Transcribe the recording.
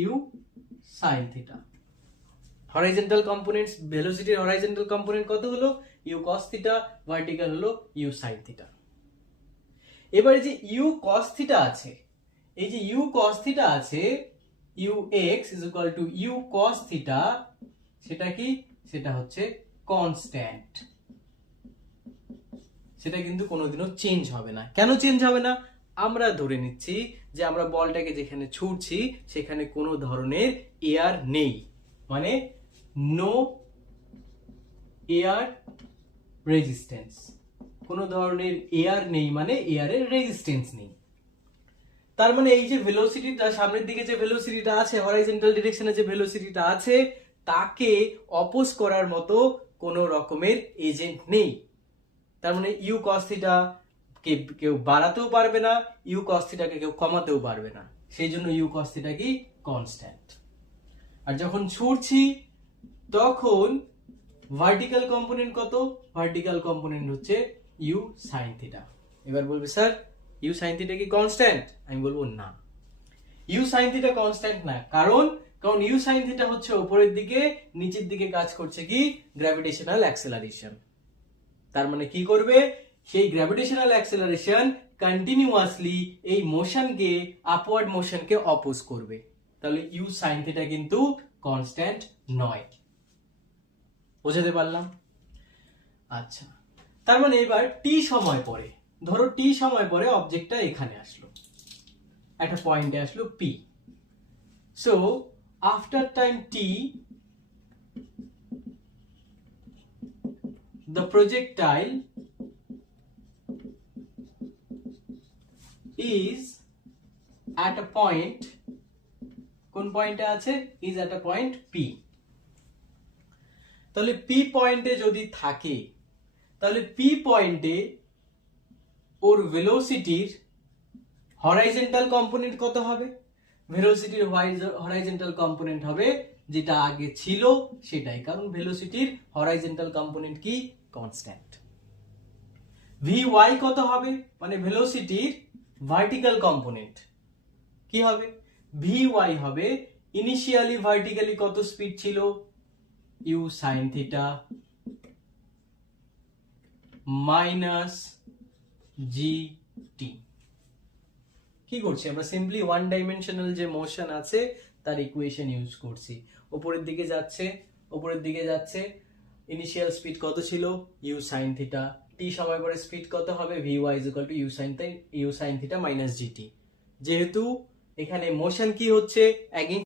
You sine theta. Horizontal components, ভেলোসিটির horizontal component কত হলো? ইউ কস থিটা, ভার্টিক্যাল হলো ইউ সাইন থিটা। এবারে যে ইউ কস থিটা আছে, এই যে ইউ কস থিটা আছে, u x is equal to u cos theta, সেটা কি? সেটা হচ্ছে কনস্ট্যান্ট। সেটা কিন্তু কোনোদিনও চেঞ্জ হবে না। কেন চেঞ্জ হবে না? আমরা ধরে নিচ্ছি যে আমরা বলটাকে যেখানে ছুড়ছি সেখানে কোনো ধরনের এয়ার নেই, মানে নো এয়ার রেজিস্ট্যান্স। কোনো ধরনের এয়ার নেই মানে এয়ারের রেজিস্ট্যান্স নেই। তার মানে এই যে ভেলোসিটিটা, সামনের দিকে যে ভেলোসিটিটা আছে, হরাইজন্টাল ডিরেকশনে যে ভেলোসিটিটা আছে, তাকে অপোজ করার মতো কোনো রকমের এজেন্ট নেই। তার মানে ইউ কস থিটা কে কেউ বাড়াতেও পারবে না, ইউ কস থিটাকে কেউ কমাতেও পারবে না। সেই জন্য ইউ কস থিটা কি? কনস্ট্যান্ট। আর যখন ছুটছি তখন ভার্টিক্যাল কম্পোনেন্ট কত? ভার্টিক্যাল কম্পোনেন্ট হচ্ছে ইউ সাইন থিটা। এবার বলবে স্যার ইউ সাইন থিটা কি কনস্ট্যান্ট? আমি বলবো না, ইউ সাইন থিটা কনস্ট্যান্ট না। কারণ ইউ সাইন থিটা হচ্ছে উপরের দিকে, নিচের দিকে কাজ করছে কি? Gravitational acceleration. তার মানে কি করবে? সেই গ্র্যাভিটেশনাল অ্যাক্সেলারেশন কন্টিনিউয়াসলি এই মোশনকে, আপওয়ার্ড মোশনকে অপোজ করবে। তাহলে ইউ সাইন থিটা কিন্তু কনস্ট্যান্ট নয়। বোঝাতে পারলাম? আচ্ছা, তার মানে এবার টি সময় পরে, ধরো টি সময় পরে অবজেক্টটা এখানে আসলো, একটা পয়েন্টে আসলো P. So after time T the projectile is at a point, কোন পয়েন্টে আছে? is at a point P। তাহলে P পয়েন্টে যদি থাকে, তাহলে P পয়েন্টে ওর ভেলোসিটির হরাইজন্টাল কম্পোনেন্ট কত হবে? ভেলোসিটির হরাইজন্টাল কম্পোনেন্ট হবে যেটা আগে ছিল সেটাই, কারণ ভেলোসিটির হরাইজন্টাল কম্পোনেন্ট কি? কনস্ট্যান্ট। Vy কত হবে? মানে ভেলোসিটির ভার্টিক্যাল কম্পোনেন্ট কি হবে? Vy হবে ইনিশিয়ালি ভার্টিক্যালি কত স্পিড ছিল? U sine theta minus gt। কি করছি আমরা? সিম্পলি ওয়ান ডাইমেনশনাল যে মোশন আছে তার ইকুয়েশন ইউজ করছি। উপরের দিকে যাচ্ছে, উপরের দিকে যাচ্ছে, ইনিশিয়াল স্পিড কত ছিল? U sine theta. টি সময় পরে স্পিড কত হবে? Vy is equal to u sine theta minus gt। যেহেতু এখানে মোশন কি হচ্ছে?